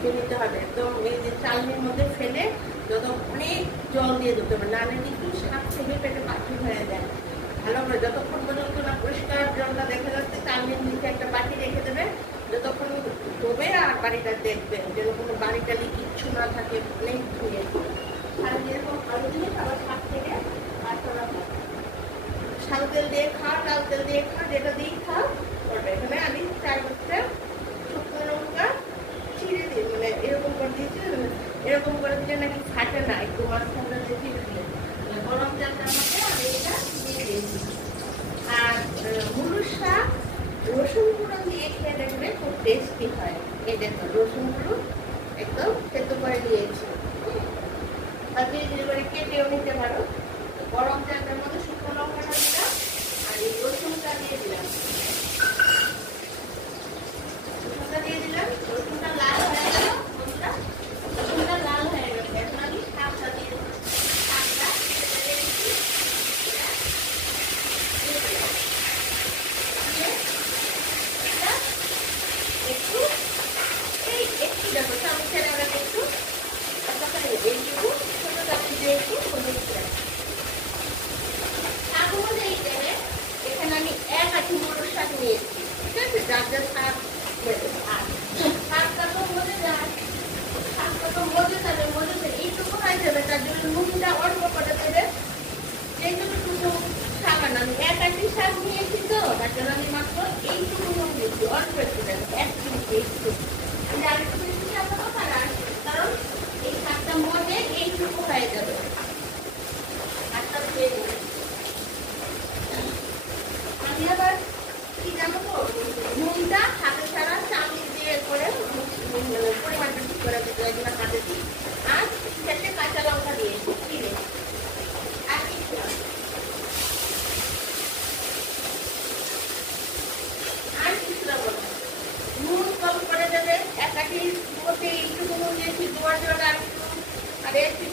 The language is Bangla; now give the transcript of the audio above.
ধুয়ে নিতে হবে একদম। এই যে চালনির মধ্যে ফেলে যত অনেক জল দিয়ে দিতে হবে, নাহলে কিন্তু শাক থেকে পেটে পাখি হয়ে যায়। ভালো করে যতক্ষণ পর্যন্ত না পরিষ্কার জলটা দেখা যাচ্ছে, চালনির নিচে একটা বাটি রেখে দেবে, যতক্ষণ ধোবে আর বাড়িটা দেখবে যেন কোনো বাড়ি টালি কিচ্ছু না থাকে, অনেক ধুয়ে। আর যেরকম আলু দিয়ে আবার শাক থেকে আর করা সাদা তেল দিয়ে খাও, লাল তেল দিয়ে খাও, যেটা দিয়ে খাও ওটা। এখানে আমি 4-5টা শুকনো লঙ্কা চিড়ে দিই, মানে এরকম করে দিয়েছি, এরকম করে দিলে নাকি ফাটে না, একটু মাঝখানটা দিয়ে চিড়ে দিলে। গরম জলটার মধ্যে আমি এটা দিয়ে দিয়েছি। আর মুলোর শাক রসুন গুঁড়ো দিয়ে খেয়ে দেখবে খুব টেস্টি হয়। এই দেখো রসুন গুঁড়ো একদম সেদ্ধ করে দিয়েছি, ধীরে ধীরে করে কেটেও নিতে পারো। গরম জলের মধ্যে শুকনো লঙ্কাটা দিলাম আর এই রসুনটা দিয়ে দিলাম, রসুনটা দিয়ে দিলাম। রসুনটা লাল হয়ে গেল, রসুনটা লাল হয়ে গেছে। এখন আমি শাকটা দিয়ে শাকটা একটু এই একটু দেখো চামচের আগে একটু এইটুকু ছোট চামচ দিয়ে একটু হলুদ দিলাম। শাকের মধ্যে এই তেলে এখানে আমি 1 আঁটি মুলোর শাক নিয়েছি, ঠিক আছে? যার যার শাক নেবে। আর শাকটা তো মজে যায়, শাকটা তো মজে যাবে, মজে এইটুকু হয়ে যাবে। তার জন্য নুনটা অল্প করে দেবে, যেটুকু শাক আনা আমি 1 আঁটি শাক নিয়েছি, তো তার জন্য আমি মাত্র এইটুকু নুন দিচ্ছি, অল্প একটু দেবো, 1 চিমটি একটু। আমি আরেকটু বেশি যাবো না, কারণ এই শাকটা মজে এইটুকু হয়ে যাবে। শাকটা ধুয়ে নেবে। আমি আবার কি জানো তো, নুনটা হাতে ছাড়া চামচ দিয়ে করে পরিমাণটা ঠিক করে দিতে হয়, হাতে দিই। আর 4টে কাঁচা লঙ্কা দিয়েছি চিড়ে, আর কিছু না, আর কিছু না। নুন কম করে দেবে, 1 আঁটির মধ্যে এইটুকু নুন দিয়েছি, 2 জল আর একটু, আর একটু